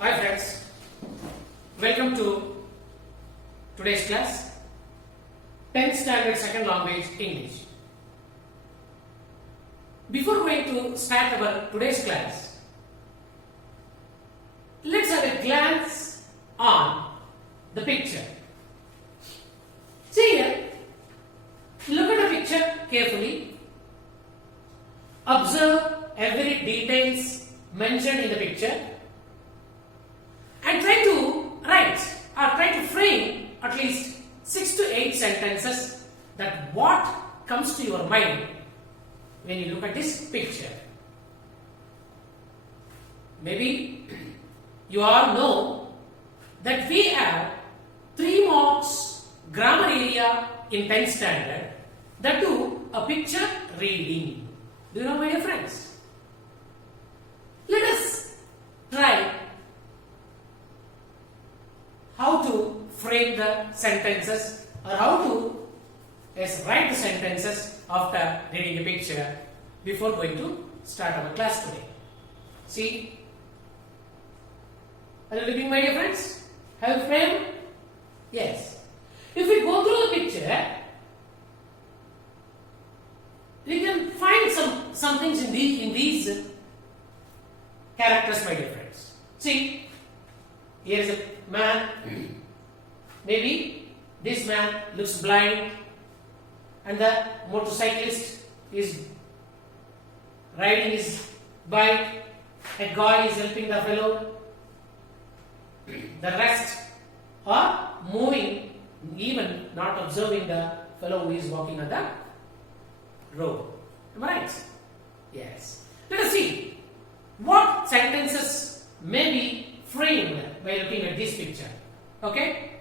Hi friends, welcome to today's class, 10th standard second language English. Before going to start our today's class, let's have a glance on the picture. See here, look at the picture carefully, observe every details mentioned in the picture, and try to write or try to frame at least 6 to 8 sentences that what comes to your mind when you look at this picture. Maybe you all know that we have 3 marks grammar area in 10th standard, that too a picture reading. Do you know, my dear friends? Let us try how to frame the sentences or how to write the sentences after reading a picture before going to start our class today. See? Are you looking, my dear friends? Have you framed? Yes. If we go through the picture, we can find some things in these characters, my dear friends. See? Here is a man. Maybe this man looks blind and the motorcyclist is riding his bike. A guy is helping the fellow. The rest are moving, even not observing the fellow who is walking on the road. Am I right? Yes. Let us see what sentences may be framed by looking at this picture. Okay?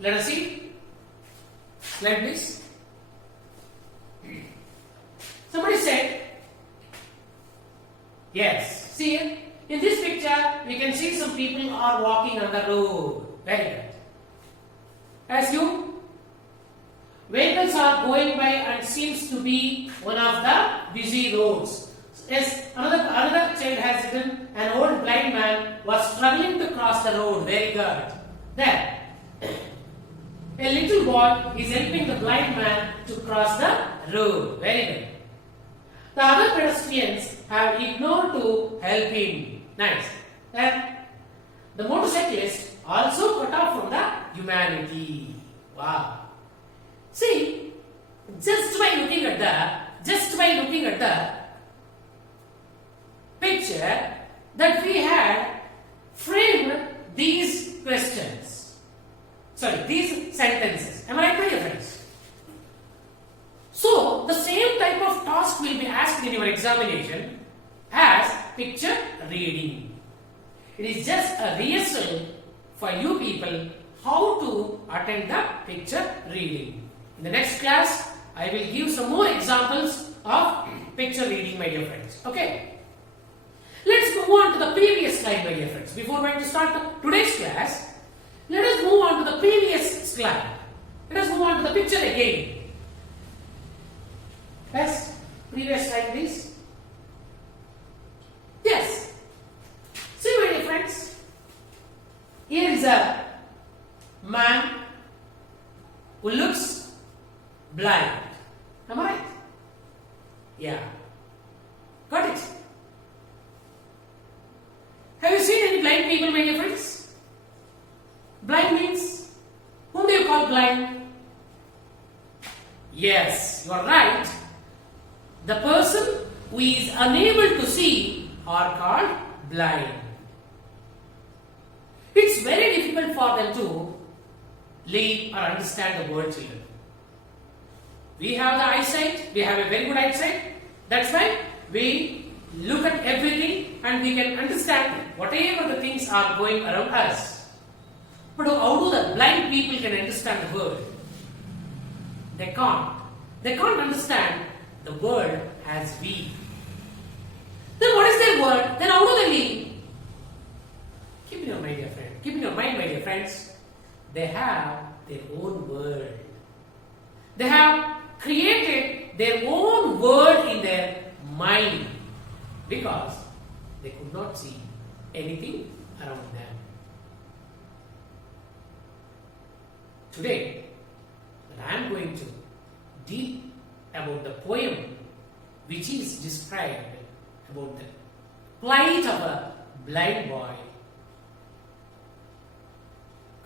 Let us see. Slide please. Somebody said, yes, see here, in this picture we can see some people are walking on the road. Very good. As you, vehicles are going by and seems to be one of the busy roads. Yes, another child has written, an old blind man was struggling to cross the road. Very good. Then, a little boy is helping the blind man to cross the road. Very good. The other pedestrians have ignored to help him. Nice. Then, the motorcyclist also cut off from the humanity. Wow. See, just by looking at the picture that we had framed these questions. Sorry, these sentences. Am I right, my dear friends? So, the same type of task will be asked in your examination as picture reading. It is just a rehearsal for you people how to attend the picture reading. In the next class, I will give some more examples of picture reading, my dear friends. Okay? Let's move on to the previous slide, my dear friends. Before going to start today's class, let us move on to the previous slide. Let us move on to the picture again. Yes, previous slide please. Yes. See, my dear friends, here is a man who looks blind. Am I right? Yeah. Got it? Have you seen any blind people, my dear friends? Blind means, whom do you call blind? Yes, you are right. The person who is unable to see are called blind. It's very difficult for them to live or understand the word, children. We have the eyesight, we have a very good eyesight. That's why we look at everything and we can understand whatever the things are going around us. But how do the blind people can understand the word? They can't. They can't understand the word as we. Then what is their word? Then how do they live? Keep in your mind, dear friend. Keep in your mind, my dear friends. They have their own word. They have created their own word in their mind because they could not see anything around them. Today, I am going to deal about the poem which is described about the plight of a blind boy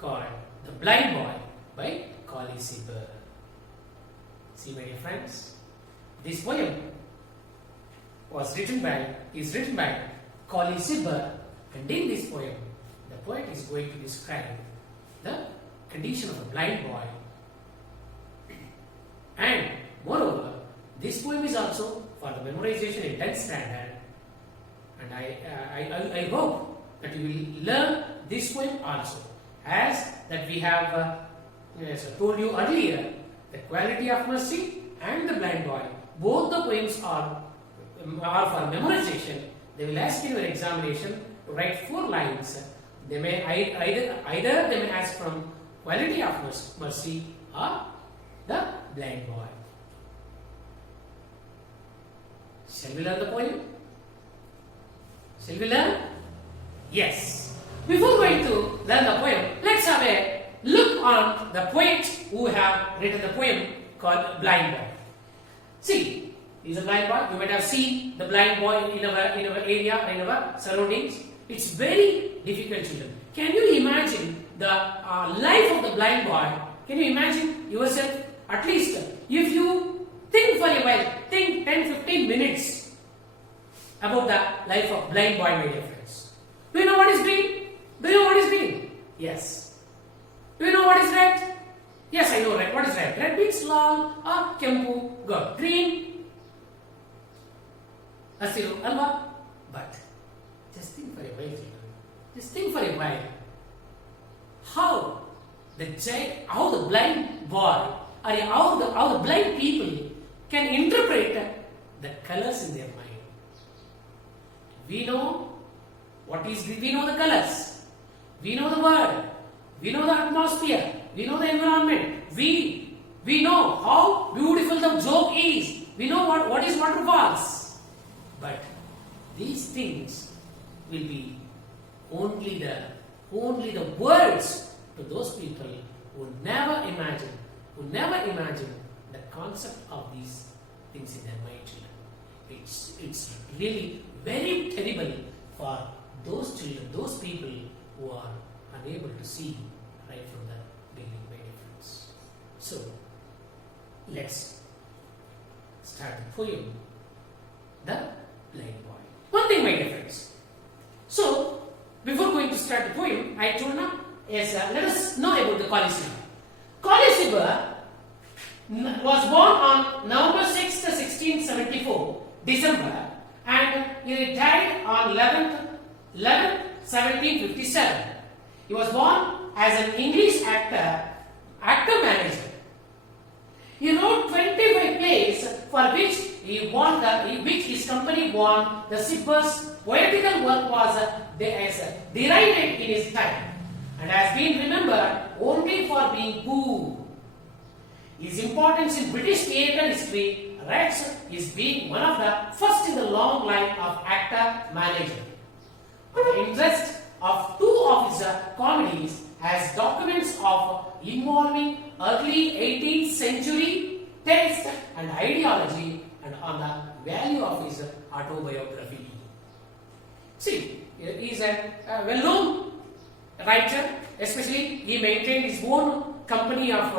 called The Blind Boy by Collie Sibber. See, my dear friends, this poem is written by Collie Sibber, and in this poem, the poet is going to describe the condition of a blind boy. And moreover, this poem is also for the memorization in 10th standard, and I hope that you will learn this poem also, as that we have as I told you earlier, the quality of mercy and the blind boy, both the poems are for memorization. They will ask in your examination to write 4 lines. They may either they may ask from quality of mercy or the blind boy. Shall we learn the poem? Shall we learn? Yes. Before going to learn the poem, let's have a look on the poet who have written the poem called Blind Boy. See, he's a blind boy. You might have seen the blind boy in our area, in our surroundings. It's very difficult, children. Can you imagine the life of the blind boy? Can you imagine yourself? At least, if you think for a while, think 10-15 minutes about the life of blind boy, my dear friends. Do you know what is green? Do you know what is green? Yes. Do you know what is red? Yes, I know red. What is red? Red means long or kempu. Good. Green. Asiru alva. But just think for a while, children. Just think for a while. How the blind boy or how the blind people can interpret the colors in their mind. We know we know the colors. We know the word. We know the atmosphere. We know the environment. We know how beautiful the joke is. We know what is waterfalls. But these things will be only the words to those people who never imagine the concept of these things in their mind. It's really very terrible for those children, those people who are unable to see right from the beginning, my dear friends. So, let's start the poem, The Blind Boy. One thing, my dear friends. So, before going to start the poem, I told now, yes, let us know about the Collie Sibber. Collie Sibber was born on November 6th, 1674, December, and he died on 11th, 1757. He was born as an English actor-manager. He wrote 25 plays for which which his company won. The Sibber's poetical work was derided in his time and has been remembered only for being poor. His importance in British theatre history rests his being one of the first in the long line of actor-manager. The interest of 2 of his comedies as documents of involving early 18th century taste and ideology and on the value of his autobiography. See, he is a well-known writer, especially he maintained his own company of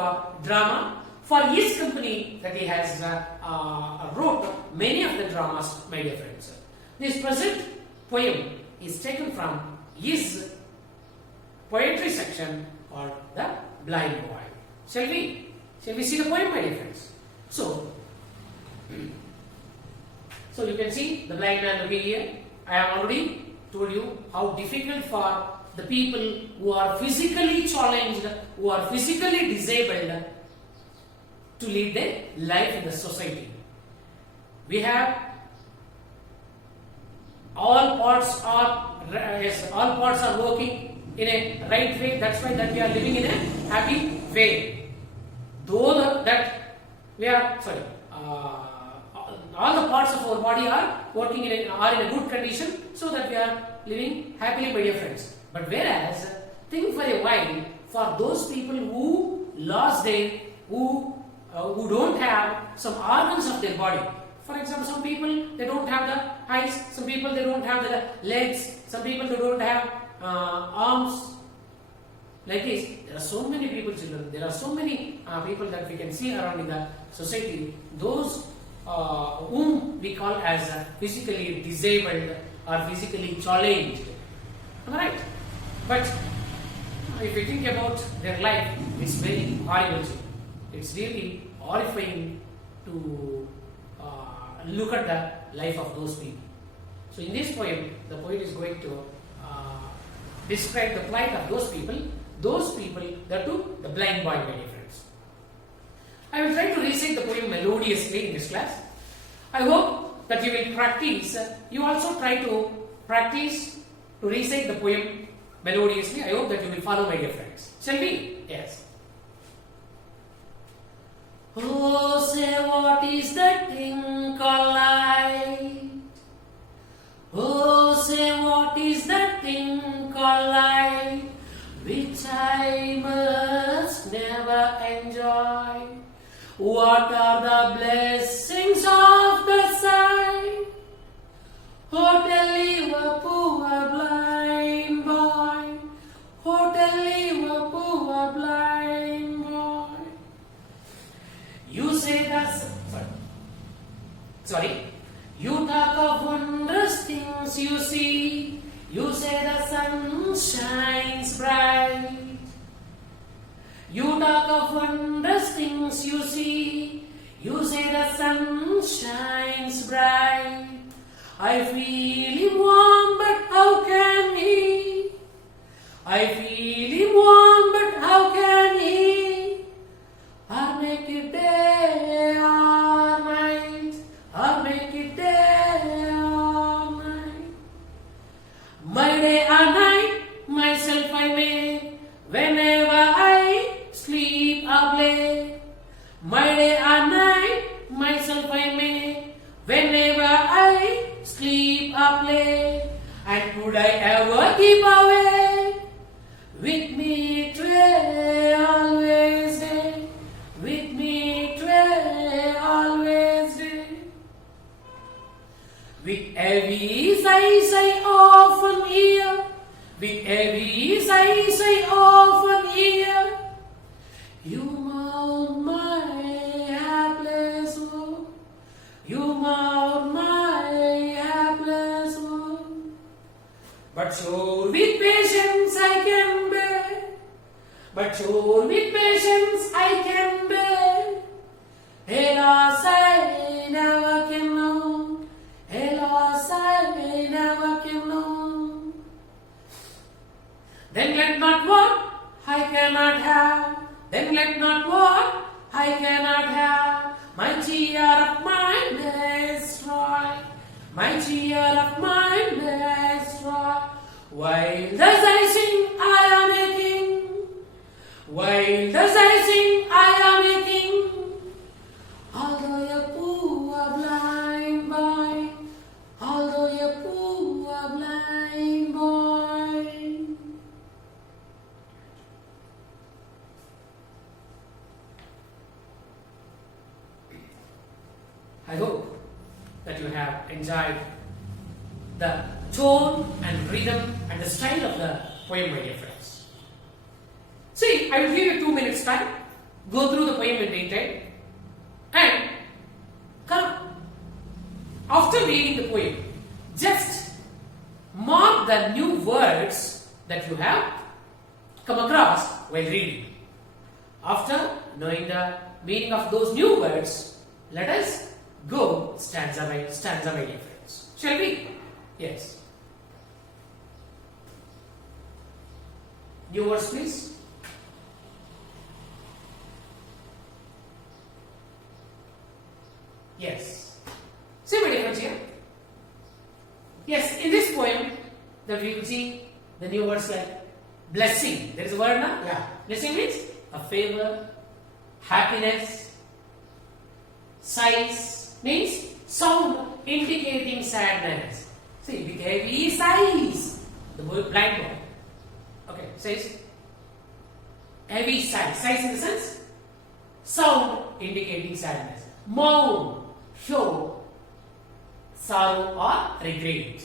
drama. For his company that he has wrote many of the dramas, my dear friends. This present poem is taken from his poetry section called The Blind Boy. Shall we see the poem, my dear friends? So you can see the blind man over here. I have already told you how difficult for the people who are physically challenged, who are physically disabled, to lead their life in the society. We have all parts are working in a right way. That's why that we are living in a happy way. Though that we are all the parts of our body are working in a good condition, so that we are living happily, my dear friends. But whereas, think for a while, for those people who lost their, who don't have some organs of their body. For example, some people they don't have the eyes, some people they don't have the legs, some people they don't have arms. Like this, there are so many people, children. There are so many people that we can see around in the society. Those whom we call as physically disabled or physically challenged. Am I right? But if you think about their life, it's very horrible. It's really horrifying to look at the life of those people. So in this poem, the poet is going to describe the plight of those people, that too, the blind boy, my dear friends. I will try to recite the poem melodiously in this class. I hope that you will practice. You also try to practice to recite the poem melodiously. I hope that you will follow, my dear friends. Shall we? Yes. Oh, say what is that thing called light? Oh, say what is that thing called light, which I must never enjoy? What are the blessings of the sight? Oh, tell you a poor blind boy. Oh, tell you a poor blind boy. You say that's sorry. You talk of wondrous things you see. You say the sun shines bright. You talk of wondrous things you see. You say the sun shines bright. I feel him warm, but how can he? I feel him warm, but how can he? Or make it day or night, or make it day or night. My day or night, myself I make, whenever I sleep or play. My day or night, myself I make, whenever I sleep or play. And could I ever keep away? With me tray always day, with me tray always day. With every sighs I often hear, with every sighs I often hear, you mount my hapless woe, you mount my hapless woe. But sure with patience I can bear, but sure with patience I can bear. Alas, I never can know, alas, I never can know. Then let not what I cannot have, then let not what I cannot have, my cheer of mine destroy, my cheer of mine destroy. While thus I sing, I am a king. While thus I sing, I am a king. Although a poor blind boy, although a poor blind boy. I hope that you have enjoyed the tone and rhythm and the style of the poem, my dear friends. See, I will give you 2 minutes time. Go through the poem in detail and come. After reading the poem, just mark the new words that you have come across while reading. After knowing the meaning of those new words, let us go stanza by stanza, my dear friends. Shall we? Yes. New words, please. Yes. See my difference here? Yes, in this poem that we will see the new words like blessing. There is a word now? Yeah. Blessing means a favor, happiness. Sighs means sound indicating sadness. See, with heavy sighs the blind boy, okay, says heavy sighs. Sighs in the sense sound indicating sadness. Moan, show sorrow or regret.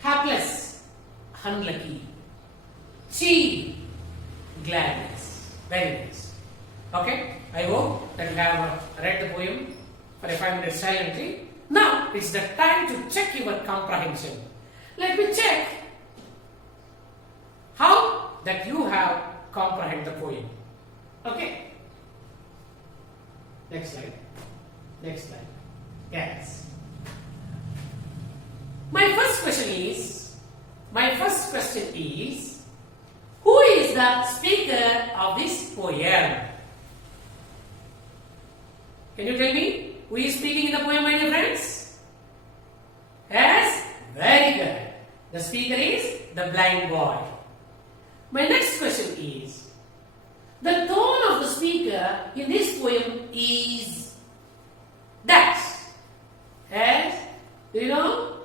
Hapless, unlucky. Cheer, gladness. Very nice. Okay, I hope that you have read the poem for a 5 minutes silently. Now it's the time to check your comprehension. Let me check how that you have comprehended the poem. Okay. Next slide. Next slide. Yes. My first question is, who is the speaker of this poem? Can you tell me who is speaking in the poem, my dear friends? Yes, very good. The speaker is the blind boy. My next question is, the tone of the speaker in this poem is that. Yes, do you know?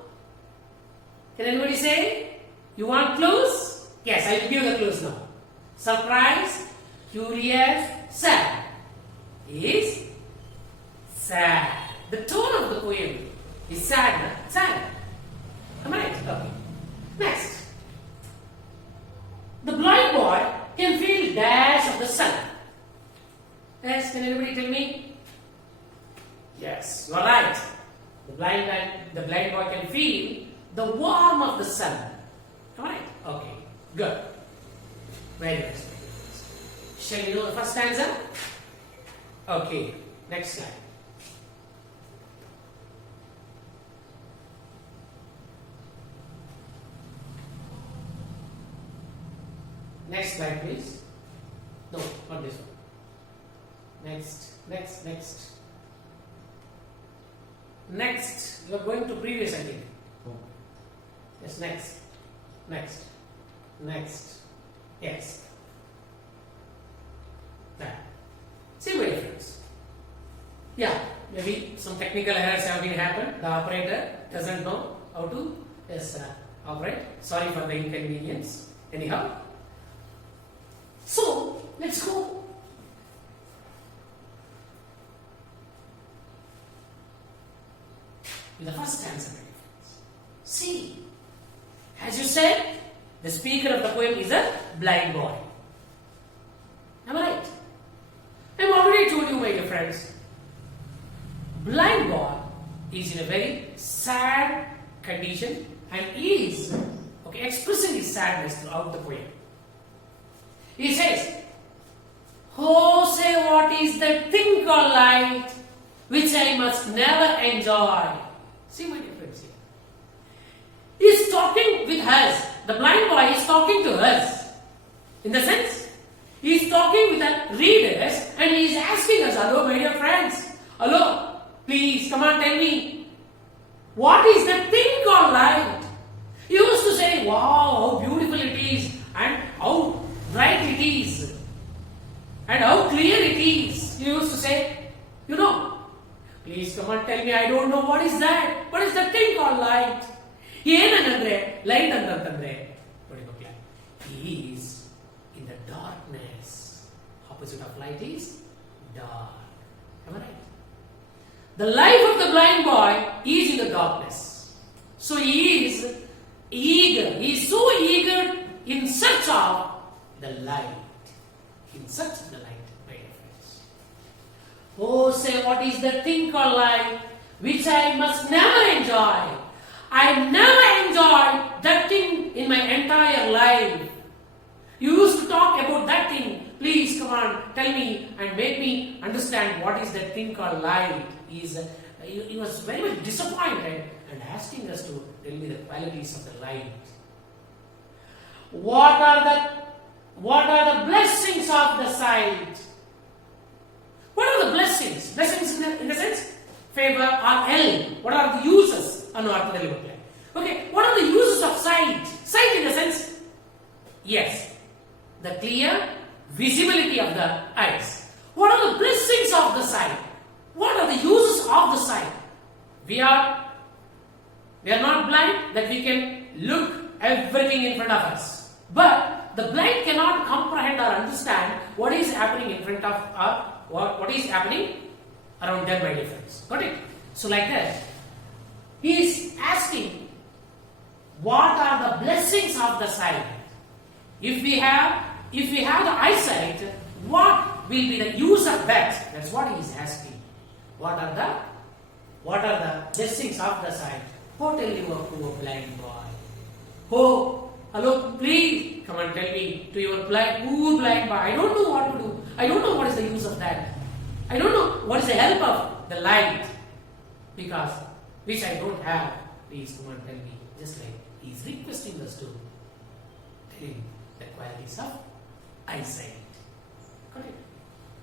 Can anybody say? You want clues? Yes, I will give the clues now. Surprised, curious, sad. Is sad. The tone of the poem is sad. Sad. Am I right? Okay. Next. The blind boy can feel dash of the sun. Yes, can anybody tell me? Yes, you are right. The blind boy can feel the warmth of the sun. Am I right? Okay, good. Very nice. Shall we know the first stanza? Okay, next slide. Next slide, please. No, not this one. Next. Next, you are going to previous, I think. Yes, next. Yes. That. See, my friends. Yeah, maybe some technical errors have been happened. The operator doesn't know how to operate. Sorry for the inconvenience. Anyhow. So, let's go. In the first stanza, see, as you said, the speaker of the poem is a blind boy. Am I right? I've already told you, my dear friends, blind boy is in a very sad condition and is expressing his sadness throughout the poem. He says, "Oh, say what is the thing called light, which I must never enjoy." See, my dear friends, here. He is talking with us. The blind boy is talking to us. In the sense, he is talking with the readers and he is asking us, "Hello, my dear friends. Hello, please, come on, tell me. What is the thing called light?" He used to say, "Wow, how beautiful it is and how bright it is and how clear it is." He used to say, "Please come and tell me, I don't know what is that. What is that thing called light?" ಏನಂದ್ರೆ light ಅಂತಂದ್ರೆ ನೋಡಿ ಮಕ್ಕಳೇ, he is in the darkness. Opposite of light is dark. Am I right? The life of the blind boy is in the darkness. So he is eager. He is so eager in search of the light. In search of the light, my dear friends. Oh, say what is the thing called light, which I must never enjoy. I never enjoyed that thing in my entire life. You used to talk about that thing. Please come on, tell me and make me understand what is that thing called light. He was very much disappointed and asking us to tell me the qualities of the light. What are the blessings of the sight? What are the blessings? Blessings in the sense, favor or help. What are the uses? Okay, what are the uses of sight? Sight in the sense, yes, the clear visibility of the eyes. What are the blessings of the sight? What are the uses of the sight? We are not blind that we can look everything in front of us. But the blind cannot comprehend or understand what is happening in front of what is happening around them, my dear friends. Got it? So like that, he is asking, what are the blessings of the sight? If we have the eyesight, what will be the use of that? That's what he is asking. What are the blessings of the sight? Oh, tell you a poor blind boy. Oh, hello, please come and tell me to your poor blind boy. I don't know what to do. I don't know what is the use of that. I don't know what is the help of the light, because which I don't have. Please come and tell me. Just like he is requesting us to tell him the qualities of eyesight. Got it?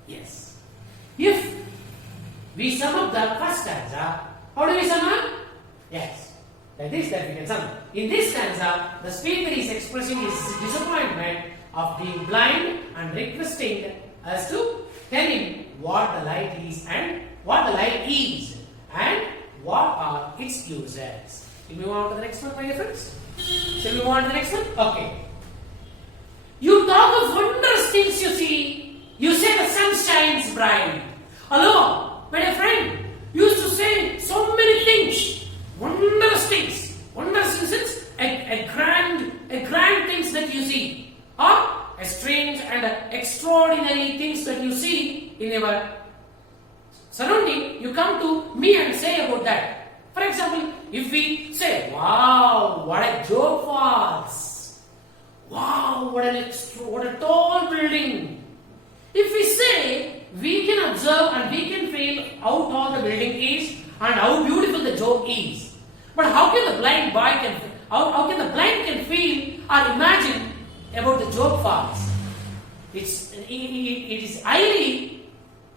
Yes. If we sum up the first stanza, how do we sum up? Yes. Like this, that we can sum up. In this stanza, the speaker is expressing his disappointment of being blind and requesting us to tell him what the light is and what are its uses. Shall we move on to the next one, my dear friends? Shall we move on to the next one? Okay. You talk of wondrous things you see. You say the sun shines bright. Hello, my dear friend. You used to say so many things. Wondrous things. Wondrous in the sense, a grand things that you see. Or a strange and extraordinary things that you see in your surrounding. You come to me and say about that. For example, if we say, wow, what a joke falls. Wow, what a tall building. If we say, we can observe and we can feel how tall the building is and how beautiful the joke is. But how can the blind boy how can the blind can feel or imagine about the joke falls? It is highly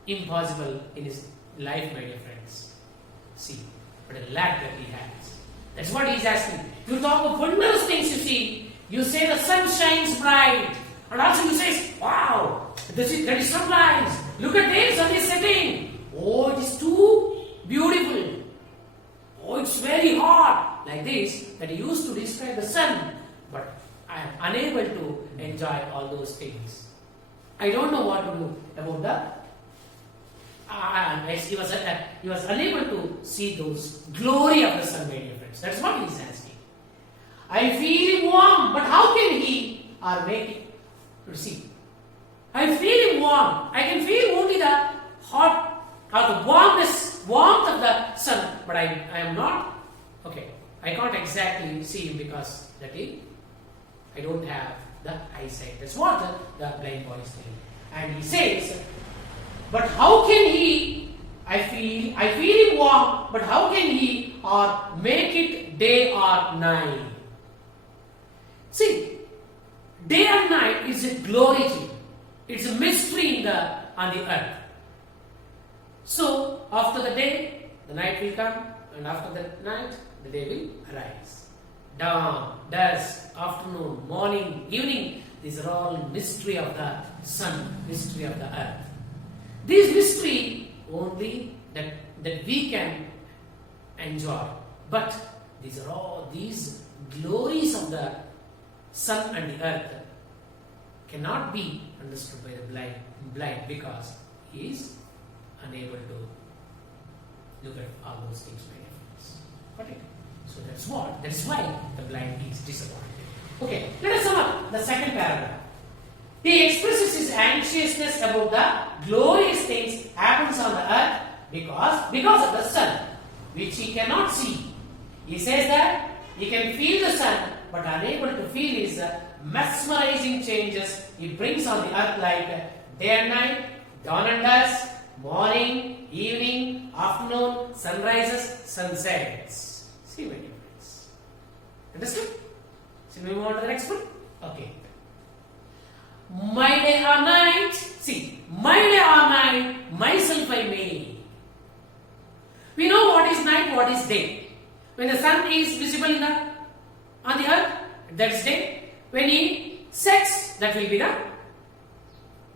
impossible in his life, my dear friends. See, but a lack that he has. That's what he is asking. You talk of wondrous things you see. You say the sun shines bright. And also you say, wow, that is sunrise. Look at this, sun is setting. Oh, it is too beautiful. Oh, it's very hot. Like this, that he used to describe the sun. But I am unable to enjoy all those things. I don't know what to do about that. He was unable to see those glory of the sun, my dear friends. That's what he is asking. I feel him warm, but how can he or make it? See, I feel him warm. I can feel only the hot or the warmth of the sun, but I am not. Okay, I can't exactly see him because I don't have the eyesight. That's what the blind boy is saying. And he says, but how can he? I feel him warm, but how can he or make it day or night? See, day and night is a glory thing. It's a mystery on the earth. So, after the day, the night will come, and after the night, the day will arise. Dawn, dusk, afternoon, morning, evening, these are all mystery of the sun, mystery of the earth. These mystery only that we can enjoy. But these glories of the sun and the earth cannot be understood by the blind because he is unable to look at all those things, my dear friends. Got it? So that's why the blind is disappointed. Okay, let us sum up the second paragraph. He expresses his anxiousness about the glorious things happens on the earth because of the sun, which he cannot see. He says that he can feel the sun, but unable to feel his mesmerizing changes he brings on the earth, like day and night, dawn and dusk, morning, evening, afternoon, sunrises, sunsets. See, my dear friends. Understood? Shall we move on to the next one? Okay. My day or night, see, my day or night, myself I made. We know what is night, what is day. When the sun is visible on the earth, that is day. When he sets, that will be the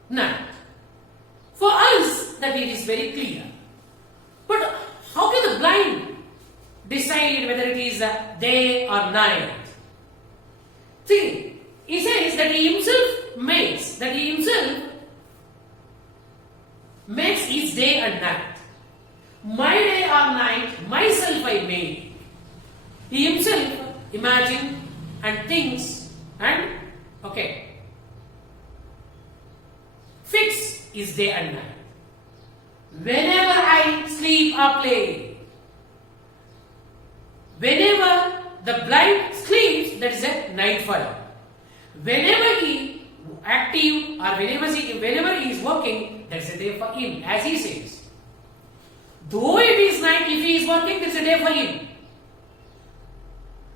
night. For us, that it is very clear. But how can the blind decide whether it is day or night? See, he says that he himself makes his day and night. My day or night, myself I make. He himself imagines and thinks and fix his day and night. Whenever I sleep or play, whenever the blind sleeps, that is a night for him. Whenever he active or whenever he is working, that's a day for him, as he says. Though it is night, if he is working, that's a day for him.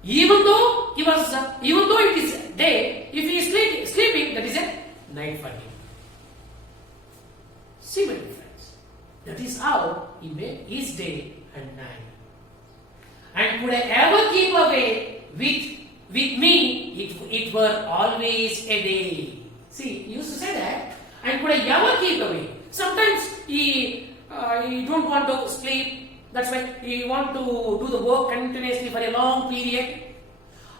Even though it is day, if he is sleeping, that is a night for him. See, my dear friends, that is how he made his day and night. And could I ever keep away with me, it were always a day. See, he used to say that. And could I ever keep away? Sometimes he don't want to sleep. That's why he want to do the work continuously for a long period.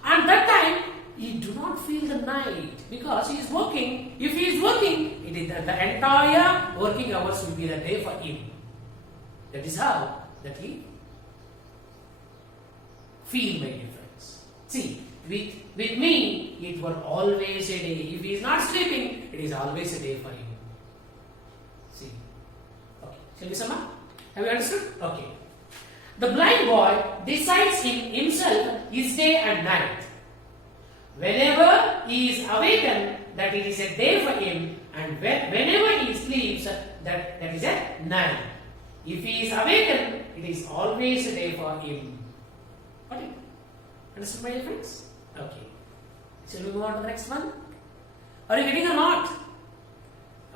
And that time, he do not feel the night because he is working. If he is working, it is the entire working hours will be the day for him. That is how that he feel, my dear friends. See, with me, it were always a day. If he is not sleeping, it is always a day for him. See. Okay. Shall we sum up? Have you understood? Okay. The blind boy decides in himself his day and night. Whenever he is awakened, that it is a day for him, and whenever he sleeps, that is a night. If he is awakened, it is always a day for him. Okay. Understood, my dear friends? Okay. Shall we move on to the next one? Are you getting or not?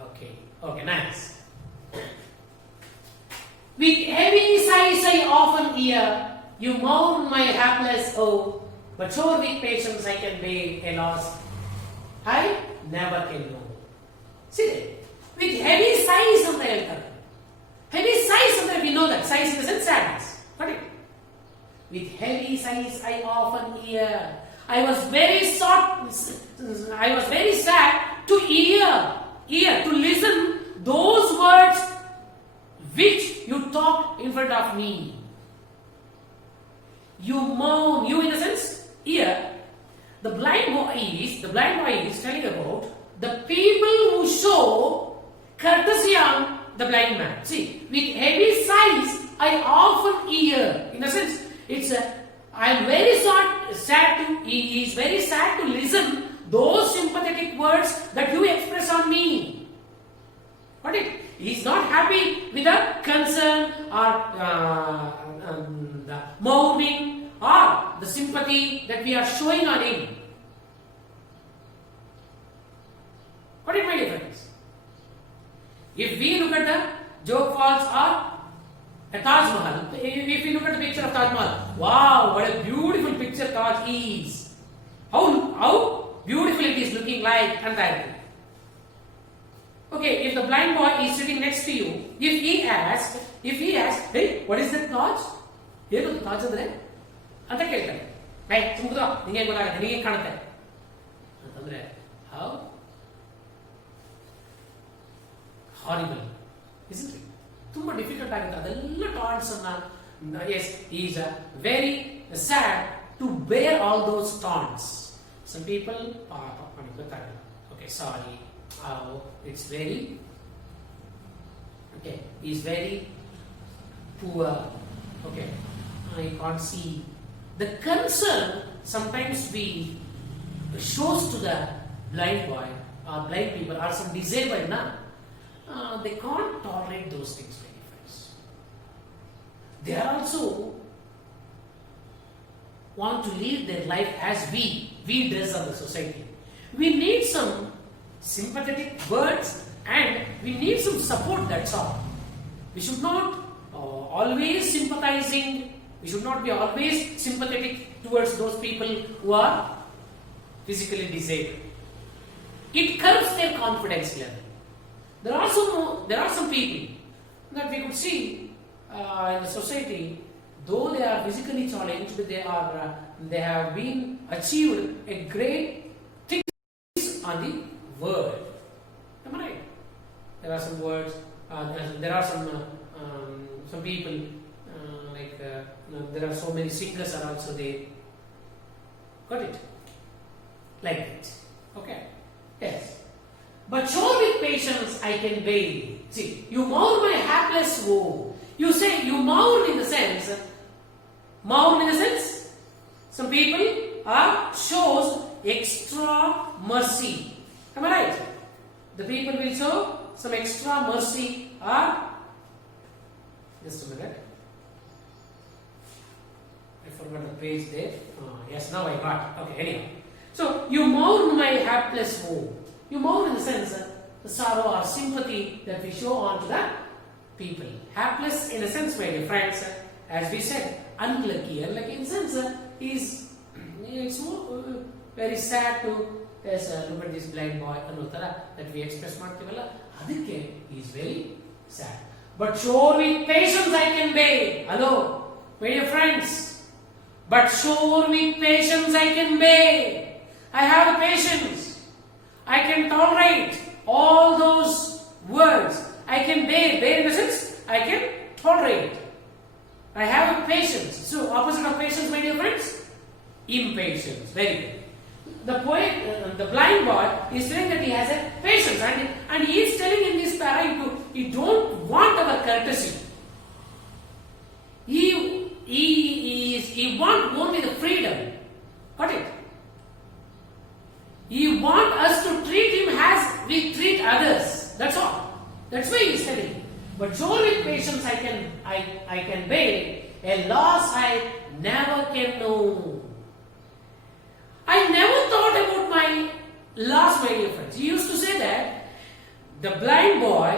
Okay. Okay, nice. With heavy sighs I often hear, you mourn my hapless oh, but sure with patience I can bear a loss I never can know. See that? With heavy sighs sometimes. Heavy sighs sometimes we know that. Sighs in the sense sadness. Got it? With heavy sighs I often hear. I was very sad to hear, to listen those words which you talk in front of me. You moan, you in the sense, here, the blind boy is telling about the people who show courtesy on the blind man. See, with heavy sighs, I often hear, in the sense, it's I am very sad he is very sad to listen those sympathetic words that you express on me. Got it? He is not happy with the concern or the mourning or the sympathy that we are showing on him. Got it, my dear friends? If we look at the Joke Falls or a Taj Mahal, if you look at the picture of Taj Mahal, wow, what a beautiful picture Taj is. How beautiful it is looking like entirely. Okay, if the blind boy is sitting next to you, if he asks, hey, what is that Taj? Here the Taj andre anta keltare. Hey, sumudra, ninge gottagutte, ninge kanutte. Antandre, how horrible, isn't it? ತುಂಬಾ difficult ಆಗುತ್ತೆ ಅದೆಲ್ಲ ಟಾಂಟ್ಸ್ ಅನ್ನ yes he is very sad to bear all those taunts. Some people okay, sorry, it's very okay, he is very poor, okay, I can't see the concern sometimes we shows to the blind boy or blind people or some disabled they can't tolerate those things, my dear friends. They are also want to lead their life as we dress of the society. We need some sympathetic words and we need some support, that's all. We should not always sympathizing, we should not be always sympathetic towards those people who are physically disabled. It curbs their confidence level. There are some people that we could see in the society, though they are physically challenged, they have been achieved a great emphasis on the word. Am I right? There are some words. There are some people there are so many singers are also there. Got it? Like that. Okay. Yes. But sure with patience I can bear. See, you mourn my hapless woe. You say you mourn in the sense. Some people shows extra mercy. Am I right? The people will show some extra mercy. Just a minute. I forgot the page there. Yes, now I got. Okay, anyhow. So, you mourn my hapless woe. You mourn in the sense the sorrow or sympathy that we show on to the people. Hapless in a sense, my dear friends, as we said, unlucky. Unlucky in the sense, it's more, very sad to look at this blind boy that we express ಮಾಡ್ತೀವಲ್ಲ ಅದಕ್ಕೆ he is very sad. But sure with patience I can bear. Hello, my dear friends. But sure with patience I can bear. I have patience. I can tolerate all those words. I can bear. Bear in the sense I can tolerate. I have patience. So opposite of patience, my dear friends, impatience. Very good. The poet, the blind boy, is saying that he has a patience, and he is telling in this para, he don't want our courtesy. He want only the freedom. Got it? He want us to treat him as we treat others. That's all. That's why he is telling. But sure with patience I can bear. A loss I never can know. I never thought about my loss, my dear friends. He used to say that the blind boy,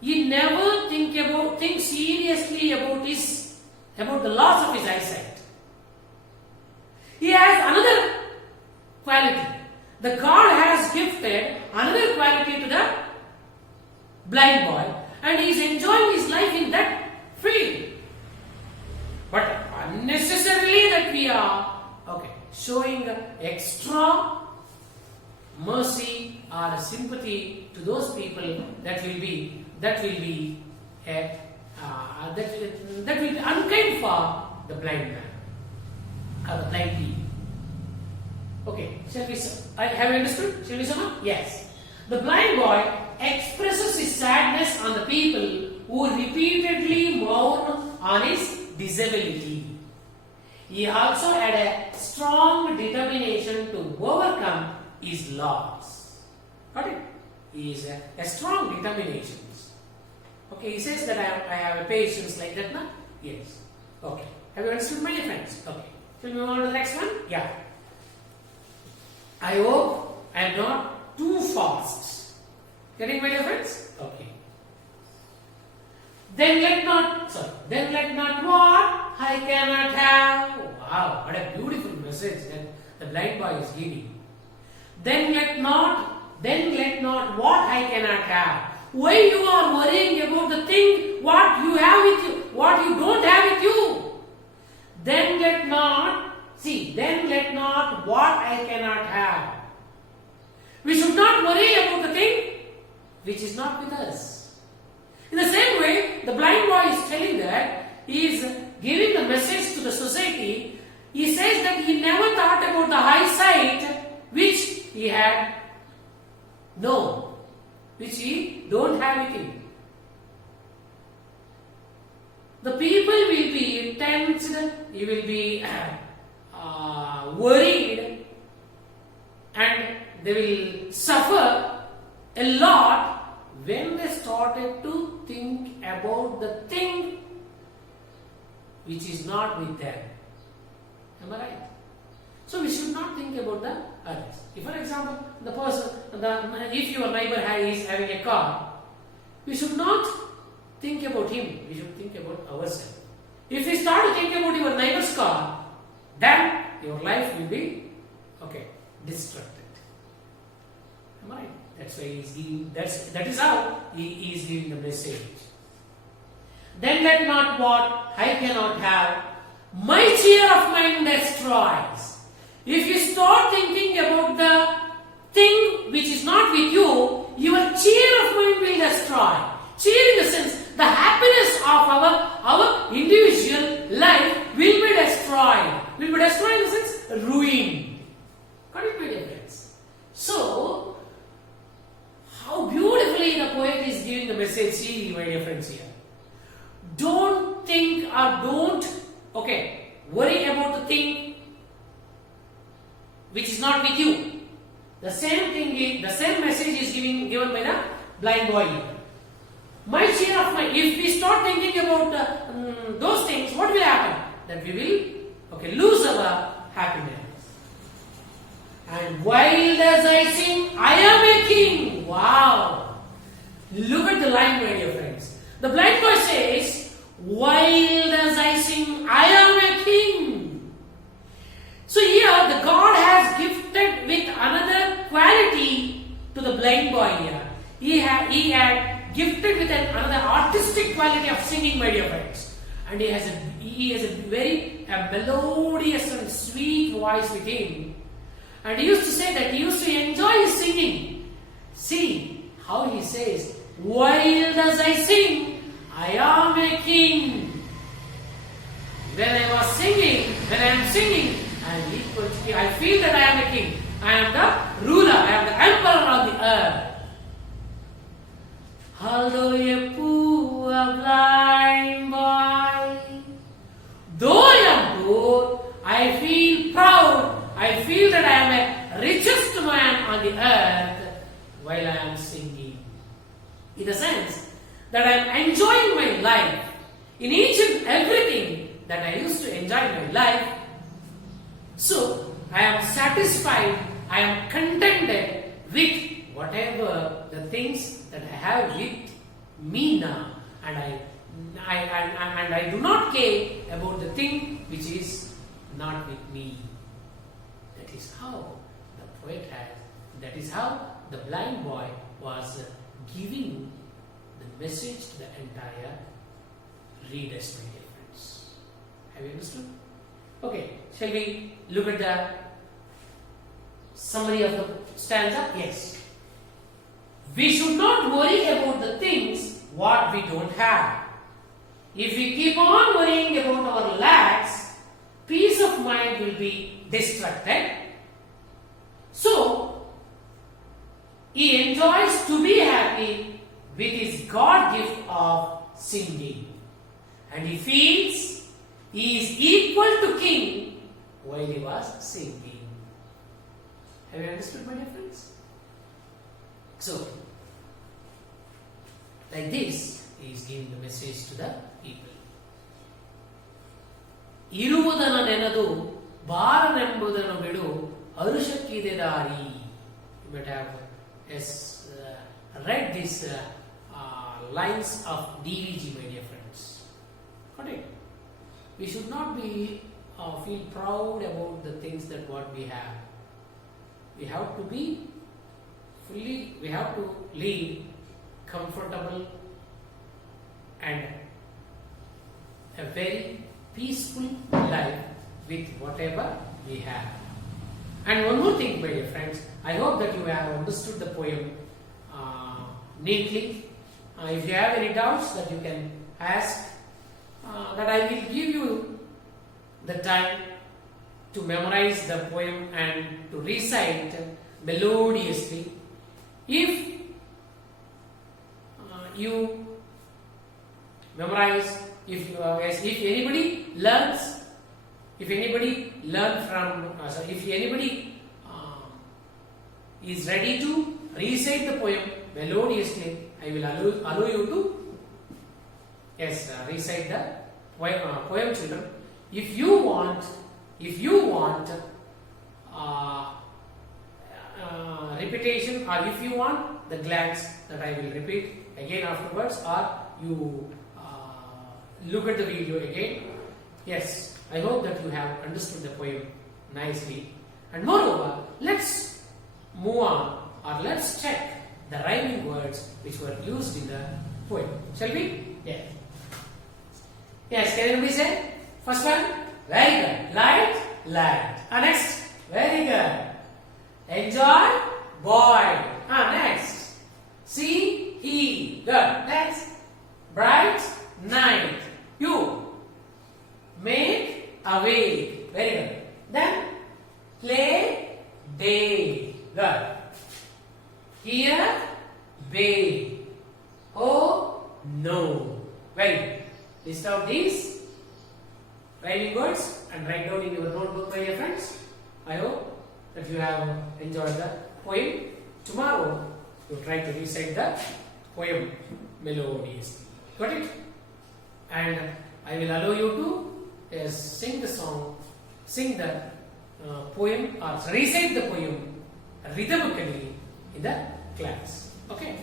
he never think seriously about the loss of his eyesight. He has another quality. The God has gifted another quality to the blind boy, and he is enjoying his life in that field. But unnecessarily that we are showing extra mercy or sympathy to those people, that will be unkind for the blind man or the blind people. Okay, shall we? Have you understood? Shall we sum up? Yes. The blind boy expresses his sadness on the people who repeatedly mourn on his disability. He also had a strong determination to overcome his loss. Got it? He is a strong determination. Okay, he says that I have a patience like that, no? Yes. Okay. Have you understood, my dear friends? Okay. Shall we move on to the next one? Yeah. I hope I am not too fast. Getting, my dear friends? Okay. Then let not what I cannot have. Wow, what a beautiful message that the blind boy is giving. Then let not what I cannot have. Why you are worrying about the thing what you have with you, what you don't have with you? Then let not what I cannot have. We should not worry about the thing which is not with us. In the same way, the blind boy is telling that he is giving the message to the society. He says that he never thought about the eyesight which he had which he don't have with him. The people will be tensed, he will be worried, and they will suffer a lot when they started to think about the thing which is not with them. Am I right? So we should not think about the others. If, for example, if your neighbor is having a car, we should not think about him. We should think about ourselves. If you start to think about your neighbor's car, then your life will be distracted. Am I right? That's why he is giving. That is how he is giving the message. Then let not what I cannot have my cheer of mind destroys. If you start thinking about the thing which destroy. Cheer in the sense, the happiness of our individual life will be destroyed. Will be destroyed in the sense, ruined. Got it, my dear friends? So, how beautifully the poet is giving the message, see, my dear friends, here. Don't think or don't, worry about the thing which is not with you. The same message is given by the blind boy here. My cheer of mind. If we start thinking about those things, what will happen? That we will lose our happiness. And while as I sing, I am a king. Wow! Look at the line, my dear friends. The blind boy says, while as I sing, I am a king. So here, the God has gifted with another quality to the blind boy here. He had gifted with another artistic quality of singing, my dear friends. And he has a very melodious and sweet voice with him. And he used to say that he used to enjoy his singing. See how he says, while as I sing, I am a king. When I am singing, I feel that I am a king. I am the ruler, I am the emperor of the earth. Although a poor blind boy, though I am poor, I feel proud. I feel that I am a richest man on the earth while I am singing. In the sense that I am enjoying my life in each and everything that I used to enjoy my life. So I am satisfied, I am contented with whatever the things that I have with me now, and I do not care about the thing which is not with me. That is how the poet has. That is how the blind boy was giving the message to the entire readers, my dear friends. Have you understood? Okay, shall we look at the summary of the stanza? Yes. We should not worry about the things what we don't have. If we keep on worrying about our lacks, peace of mind will be distracted. So, he enjoys to be happy with his God gift of singing. And he feels he is equal to king while he was singing. Have you understood, my dear friends? So, like this, he is giving the message to the people. ಇರುವುದನ ನೆನದು ಬಾರನೆಂಬುದನ್ನು ಬಿಡು ಅರುಷಕ್ಕಿದೆ ದಾರಿ. You might have read these lines of DVG, my dear friends. Got it? We should not feel proud about the things that what we have. We have to be we have to lead comfortable and a very peaceful life with whatever we have. And one more thing, my dear friends, I hope that you have understood the poem neatly. If you have any doubts, that you can ask, that I will give you the time to memorize the poem and to recite melodiously. If you memorize, if anybody learns from, if anybody is ready to recite the poem melodiously, I will allow you to recite the poem, children. If you want repetition, or if you want the glance that I will repeat again afterwards, or you look at the video again. Yes, I hope that you have understood the poem nicely. And moreover, let's move on, or let's check the rhyming words which were used in the poem. Shall we? Yes. Yes, can everybody say? First one, very good. Light, light. Next, very good. Enjoy, boy. Next, see, he, good. Girl. Here, babe. Oh, no. Very good. List out these rhyming words and write down in your notebook, my dear friends. I hope that you have enjoyed the poem. Tomorrow, you try to recite the poem melodiously. Got it? And I will allow you to sing the song, sing the poem or recite the poem rhythmically in the class. Okay?